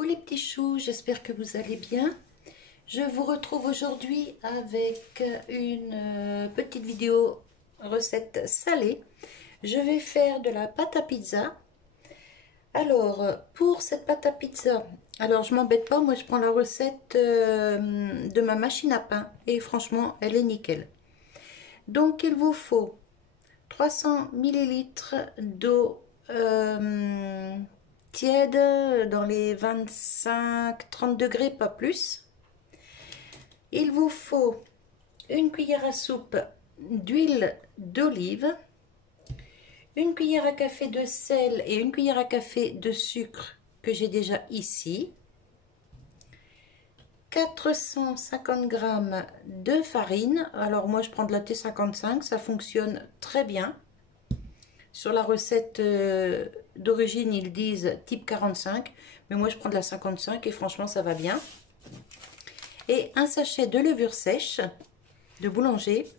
Coucou les petits choux, j'espère que vous allez bien. Je vous retrouve aujourd'hui avec une petite vidéo recette salée. Je vais faire de la pâte à pizza. Alors, pour cette pâte à pizza, alors je m'embête pas, moi je prends la recette de ma machine à pain et franchement, elle est nickel. Donc, il vous faut 300 ml d'eau tiède dans les 25-30 degrés, pas plus. Il vous faut une cuillère à soupe d'huile d'olive, une cuillère à café de sel et une cuillère à café de sucre que j'ai déjà ici, 450 g de farine. Alors moi je prends de la T55, ça fonctionne très bien. Sur la recette d'origine, ils disent type 45, mais moi je prends de la 55 et franchement ça va bien. Et un sachet de levure sèche de boulanger.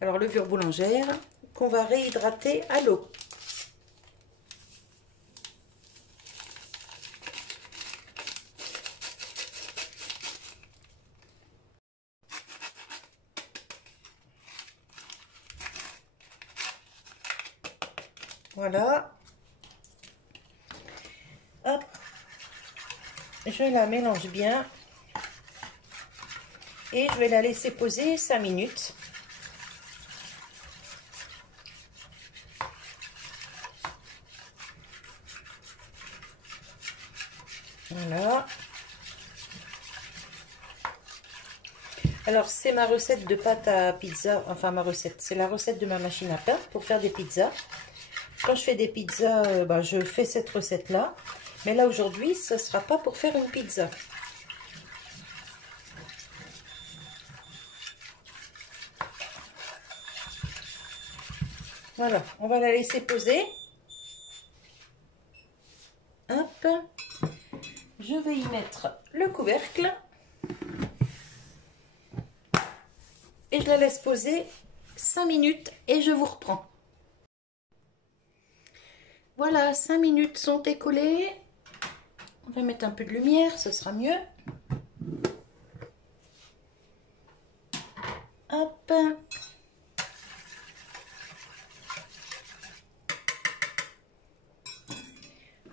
Alors levure boulangère qu'on va réhydrater à l'eau. Voilà. Hop. Je la mélange bien. Et je vais la laisser poser 5 minutes. Voilà. Alors c'est ma recette de pâte à pizza, enfin ma recette, c'est la recette de ma machine à pain pour faire des pizzas. Quand je fais des pizzas, je fais cette recette là. Mais là aujourd'hui, ce ne sera pas pour faire une pizza. Voilà, on va la laisser poser. Hop. Je vais y mettre le couvercle. Et je la laisse poser 5 minutes et je vous reprends. Voilà, 5 minutes sont écoulées. On va mettre un peu de lumière, ce sera mieux. Hop.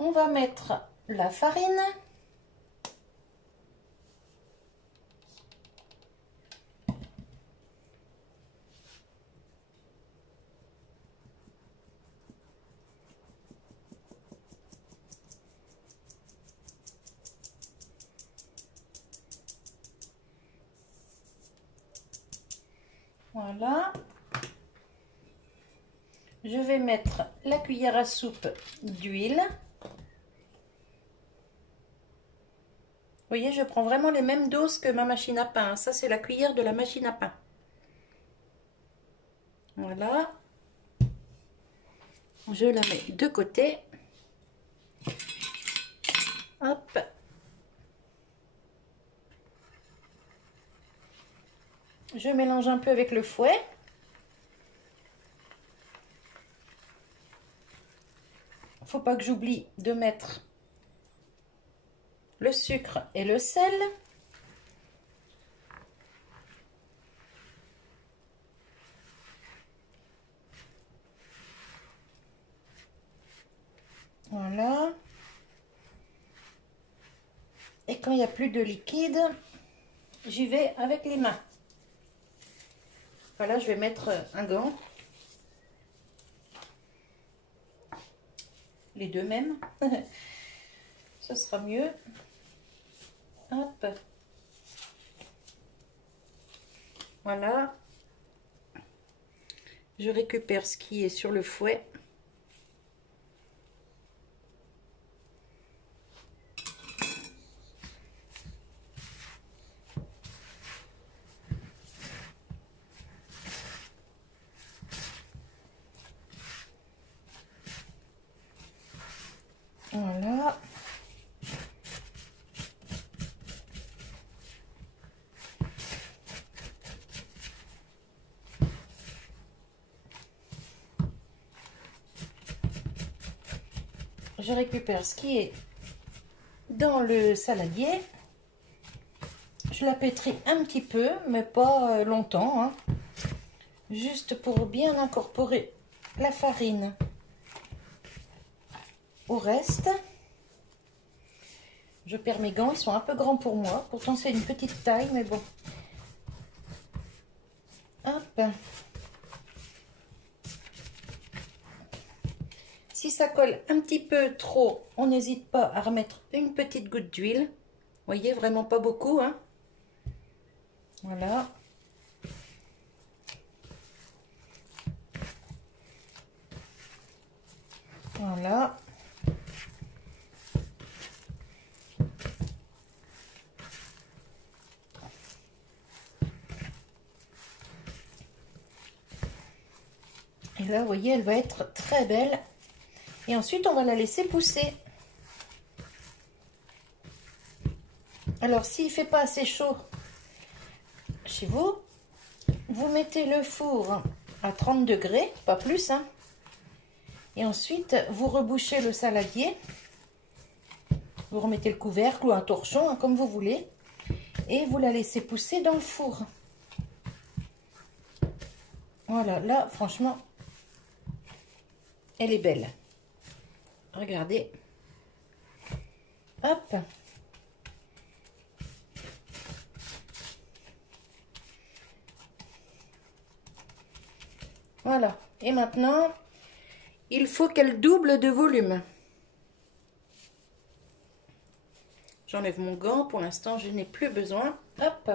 On va mettre la farine. Voilà. Je vais mettre la cuillère à soupe d'huile. Vous voyez, je prends vraiment les mêmes doses que ma machine à pain. Ça, c'est la cuillère de la machine à pain. Voilà. Je la mets de côté. Hop. Je mélange un peu avec le fouet. Faut pas que j'oublie de mettre le sucre et le sel. Voilà. Et quand il n'y a plus de liquide, j'y vais avec les mains. Voilà, je vais mettre un gant. Les deux mêmes. Ce sera mieux. Hop. Voilà. Je récupère ce qui est sur le fouet. Voilà. Je récupère ce qui est dans le saladier. Je la pétris un petit peu, mais pas longtemps, hein. Juste pour bien incorporer la farine au reste. Je perds mes gants, ils sont un peu grands pour moi. Pourtant, c'est une petite taille, mais bon. Hop. Si ça colle un petit peu trop, on n'hésite pas à remettre une petite goutte d'huile. Vous voyez, vraiment pas beaucoup, hein. Voilà. Voilà. Et là, vous voyez, elle va être très belle. Et ensuite, on va la laisser pousser. Alors, s'il ne fait pas assez chaud chez vous, vous mettez le four à 30 degrés, pas plus, hein. Et ensuite, vous rebouchez le saladier. Vous remettez le couvercle ou un torchon, hein, comme vous voulez. Et vous la laissez pousser dans le four. Voilà, là, franchement, elle est belle. Regardez. Hop. Voilà. Et maintenant, il faut qu'elle double de volume. J'enlève mon gant. Pour l'instant, je n'ai plus besoin. Hop.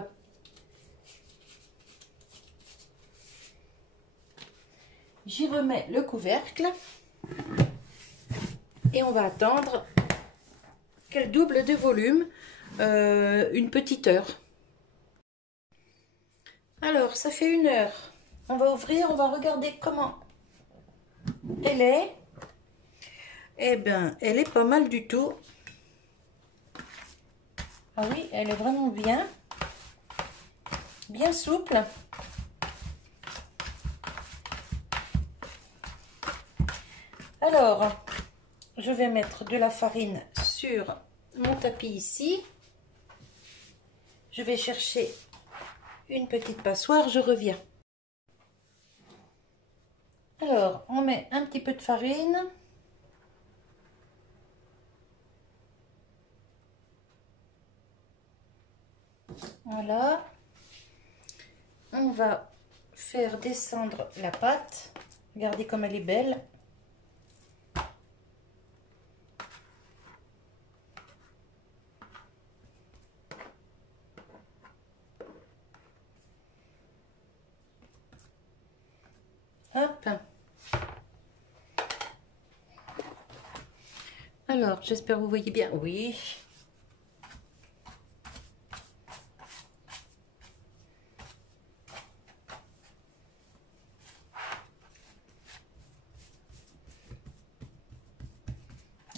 J'y remets le couvercle. Et on va attendre qu'elle double de volume une petite heure. Alors, ça fait 1 heure. On va ouvrir, on va regarder comment elle est. Eh bien, elle est pas mal du tout. Ah oui, elle est vraiment bien. Bien souple. Alors, je vais mettre de la farine sur mon tapis ici. Je vais chercher une petite passoire, je reviens. Alors, on met un petit peu de farine. Voilà. On va faire descendre la pâte. Regardez comme elle est belle. Hop. Alors, j'espère que vous voyez bien. Oui.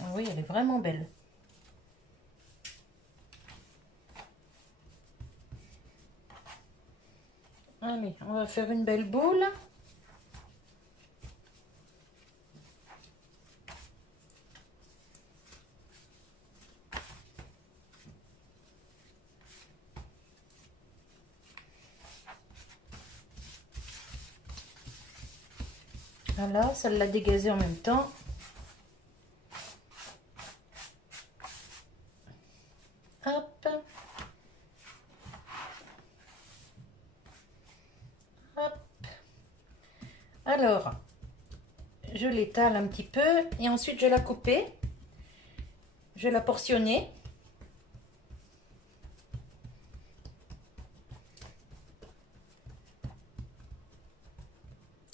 Ah oui, elle est vraiment belle. Allez, on va faire une belle boule. Voilà, ça l'a dégazé en même temps. Hop. Hop. Alors, je l'étale un petit peu et ensuite je vais la couper. Je vais la portionner.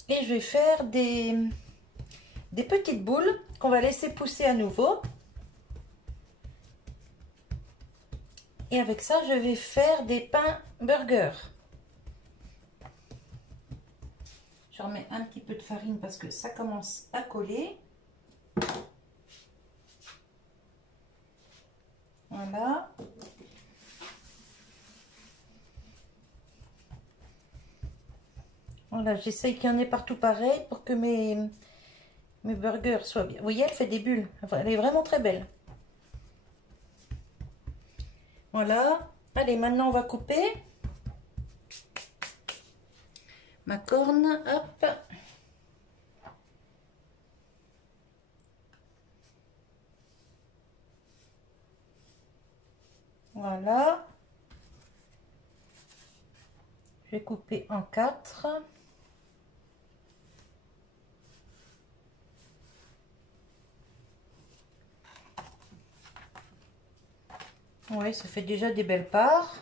Et je vais faire des petites boules qu'on va laisser pousser à nouveau. Et avec ça, je vais faire des pains burger. Je remets un petit peu de farine parce que ça commence à coller. Voilà. Voilà, j'essaye qu'il y en ait partout pareil pour que mes burgers soient bien. Vous voyez, elle fait des bulles. Enfin, elle est vraiment très belle. Voilà. Allez, maintenant on va couper ma corne. Hop. Voilà. Je vais couper en 4. Oui, ça fait déjà des belles parts.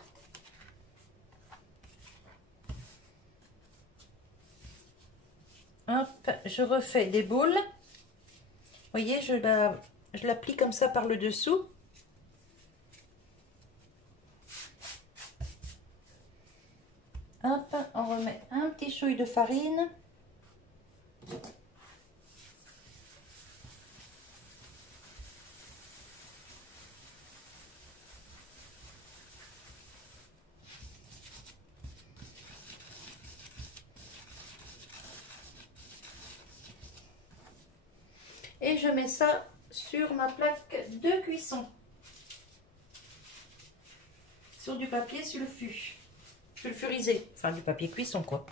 Hop, je refais des boules. Vous voyez, je la plie comme ça par le dessous. Hop, on remet un petit chouille de farine. Et je mets ça sur ma plaque de cuisson. Sur du papier sulfurisé. Enfin, du papier cuisson, quoi.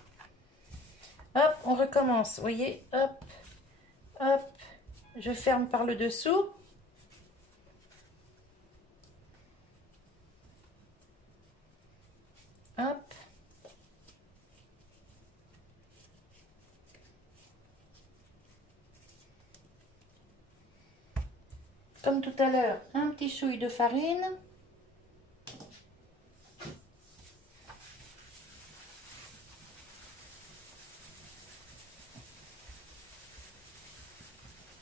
Hop, on recommence. Vous voyez, hop, hop. Je ferme par le dessous. Hop. Comme tout à l'heure, un petit chouille de farine.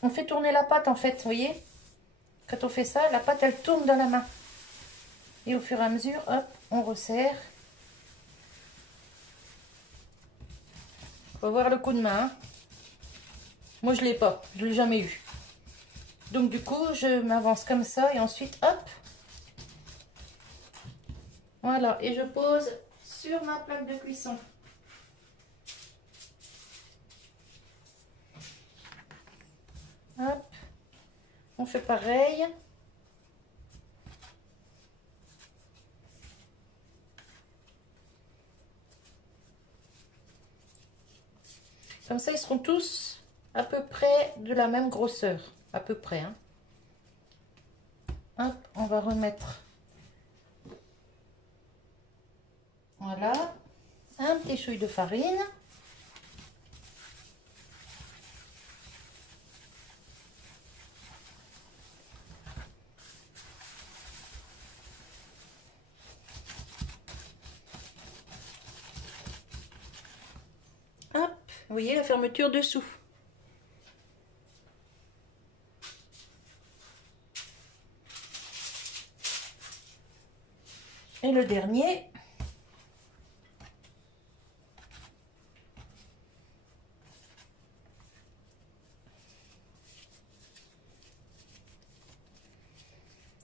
On fait tourner la pâte en fait, vous voyez. Quand on fait ça, la pâte elle tourne dans la main. Et au fur et à mesure, hop, on resserre. Faut voir le coup de main. Hein. Moi je l'ai pas, je l'ai jamais eu. Donc du coup, je m'avance comme ça et ensuite, hop. Voilà, et je pose sur ma plaque de cuisson. Hop, on fait pareil. Comme ça, ils seront tous à peu près de la même grosseur. À peu près. Hein. Hop, on va remettre. Voilà. Un petit chouille de farine. Hop, vous voyez la fermeture dessous. Et le dernier.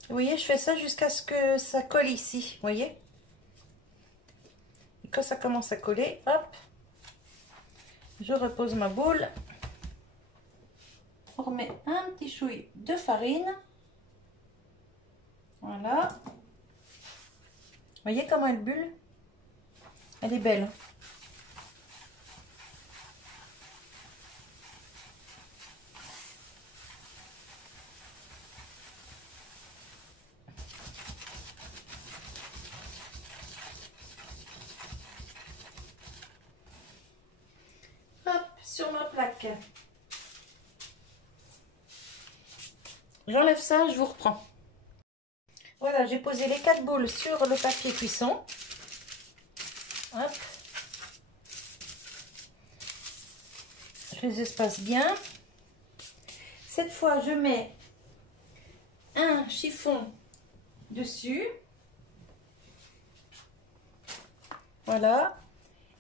Vous voyez, je fais ça jusqu'à ce que ça colle ici, vous voyez. Et quand ça commence à coller, hop, je repose ma boule. On remet un petit chouille de farine. Voilà. Vous voyez comment elle bulle? Elle est belle. Hop, sur ma plaque. J'enlève ça, je vous reprends. Voilà, j'ai posé les 4 boules sur le papier cuisson. Hop. Je les espace bien. Cette fois, je mets un chiffon dessus. Voilà.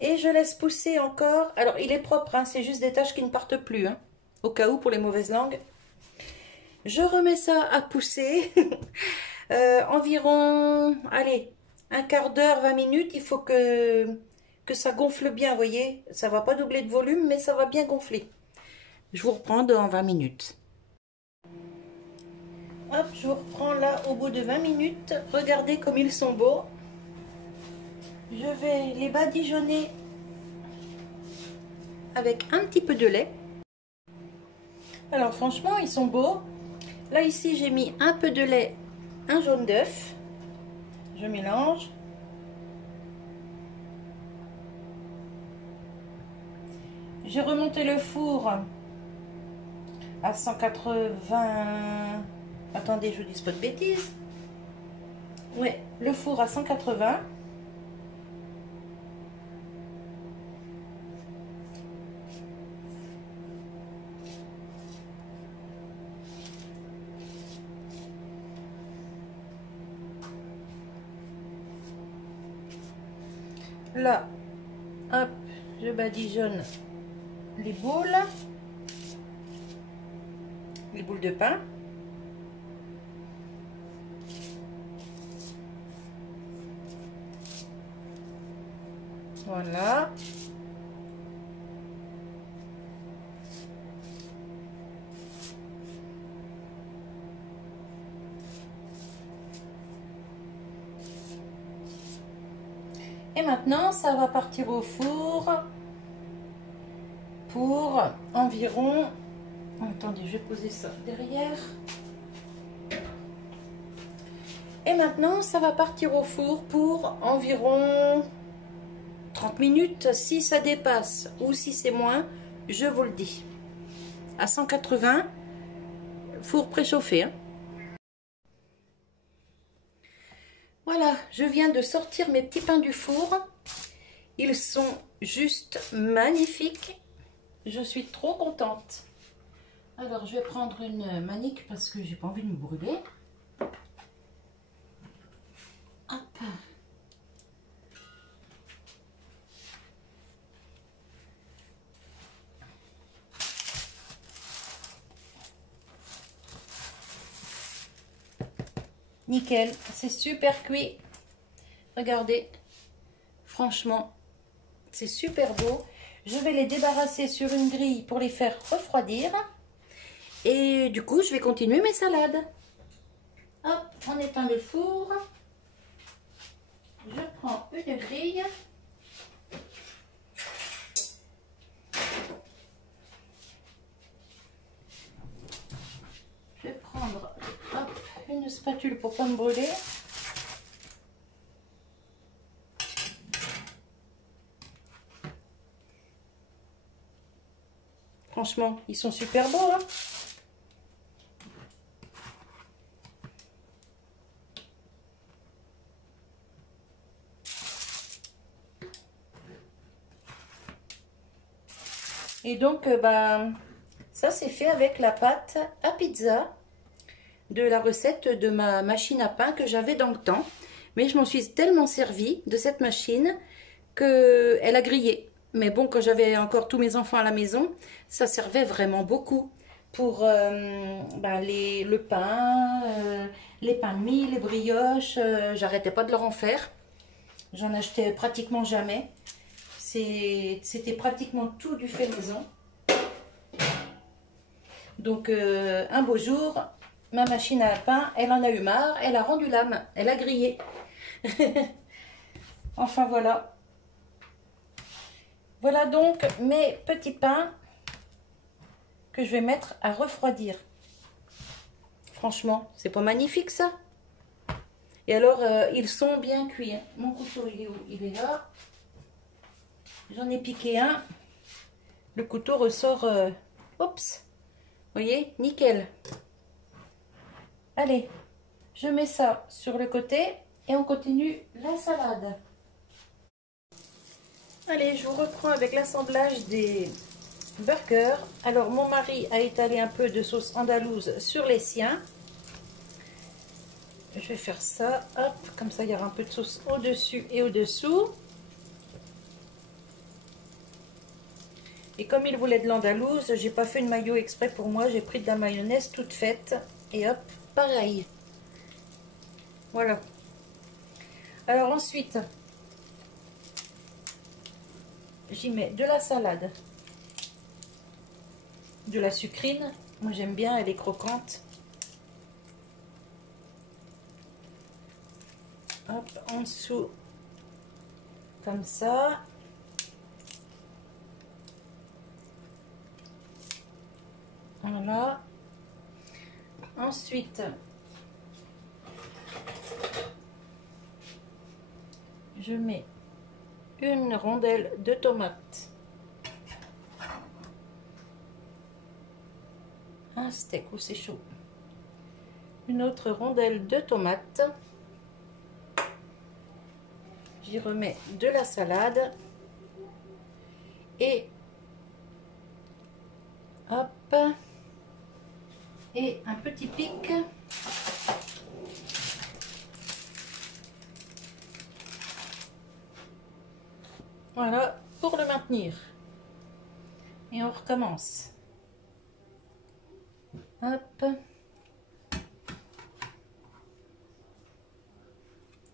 Et je laisse pousser encore. Alors, il est propre, hein, c'est juste des taches qui ne partent plus. Hein, au cas où, pour les mauvaises langues. Je remets ça à pousser. Environ, allez, un quart d'heure, 20 minutes. Il faut que ça gonfle bien, vous voyez. Ça va pas doubler de volume, mais ça va bien gonfler. Je vous reprends dans 20 minutes. Hop, je vous reprends là au bout de 20 minutes. Regardez comme ils sont beaux. Je vais les badigeonner avec un petit peu de lait. Alors franchement, ils sont beaux. Là ici, j'ai mis un peu de lait, un jaune d'œuf. Je mélange. J'ai remonté le four à 180. Attendez, je vous dis pas de bêtises. Ouais, le four à 180. Là, hop, je badigeonne les boules de pain. Voilà. Et maintenant, ça va partir au four pour environ... Attendez, je vais poser ça derrière. Et maintenant, ça va partir au four pour environ 30 minutes. Si ça dépasse ou si c'est moins, je vous le dis. À 180, four préchauffé. Hein. Voilà, je viens de sortir mes petits pains du four. Ils sont juste magnifiques. Je suis trop contente. Alors, je vais prendre une manique parce que j'ai pas envie de me brûler. Hop. Nickel, c'est super cuit. Regardez, franchement, c'est super beau. Je vais les débarrasser sur une grille pour les faire refroidir. Et du coup, je vais continuer mes salades. Hop, on éteint le four. Je prends une grille. Je vais prendre hop, une spatule pour ne pas me brûler. Franchement, ils sont super beaux. Hein. Et donc, ça c'est fait avec la pâte à pizza de la recette de ma machine à pain que j'avais dans le temps. Mais je m'en suis tellement servie de cette machine qu'elle a grillé. Mais bon, quand j'avais encore tous mes enfants à la maison, ça servait vraiment beaucoup pour le pain, les pains de mie, les brioches. J'arrêtais pas de leur en faire. J'en achetais pratiquement jamais. C'était pratiquement tout du fait maison. Donc un beau jour, ma machine à pain, elle en a eu marre, elle a rendu l'âme, elle a grillé. Enfin voilà. Voilà donc mes petits pains que je vais mettre à refroidir. Franchement, c'est pas magnifique ça? Et alors, ils sont bien cuits. Hein. Mon couteau, il est où? Il est là. J'en ai piqué un. Le couteau ressort... Oups! Vous voyez? Nickel. Allez, je mets ça sur le côté et on continue la salade. Allez, je vous reprends avec l'assemblage des burgers. Alors, mon mari a étalé un peu de sauce andalouse sur les siens. Je vais faire ça, hop, comme ça il y aura un peu de sauce au-dessus et au-dessous. Et comme il voulait de l'andalouse, j'ai pas fait une mayo exprès pour moi, j'ai pris de la mayonnaise toute faite. Et hop, pareil. Voilà. Alors ensuite, j'y mets de la salade, de la sucrine. Moi j'aime bien, elle est croquante. Hop, en dessous, comme ça. Voilà. Ensuite, je mets une rondelle de tomate. Un steak où c'est chaud. Une autre rondelle de tomate. J'y remets de la salade. Et hop. Et un petit pic. Voilà, pour le maintenir. Et on recommence. Hop.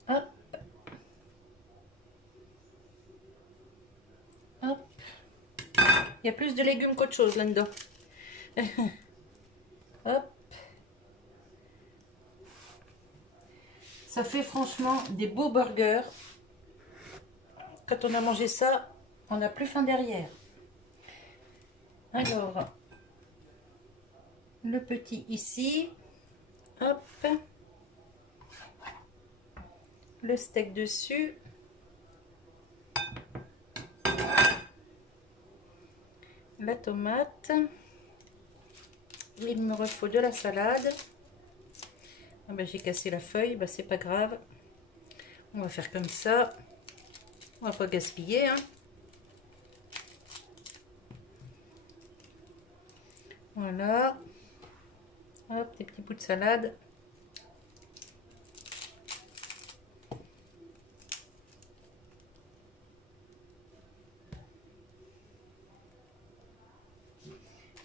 Hop. Hop. Il y a plus de légumes qu'autre chose là-dedans. Hop. Ça fait franchement des beaux burgers. Quand on a mangé ça, on n'a plus faim derrière. Alors, le petit ici. Hop. Le steak dessus. La tomate. Il me refaut de la salade. Ah ben, j'ai cassé la feuille, ben, c'est pas grave. On va faire comme ça. On va pas gaspiller. Hein. Voilà. Hop, des petits bouts de salade.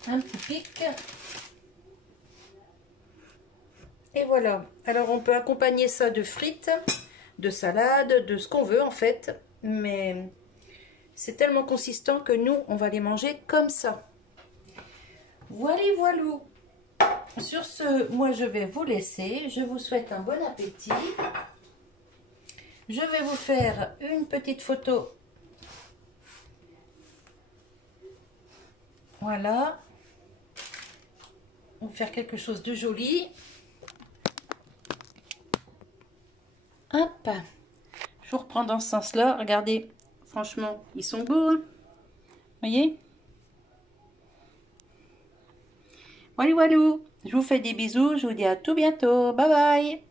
Un petit pic. Et voilà. Alors on peut accompagner ça de frites, de salade, de ce qu'on veut en fait. Mais c'est tellement consistant que nous, on va les manger comme ça. Voilà, voilou. Sur ce, moi je vais vous laisser. Je vous souhaite un bon appétit. Je vais vous faire une petite photo. Voilà. On va faire quelque chose de joli. Hop. Je vous reprends dans ce sens-là. Regardez, franchement, ils sont beaux. Hein, voyez? Voilà, voilà. Je vous fais des bisous. Je vous dis à tout bientôt. Bye bye.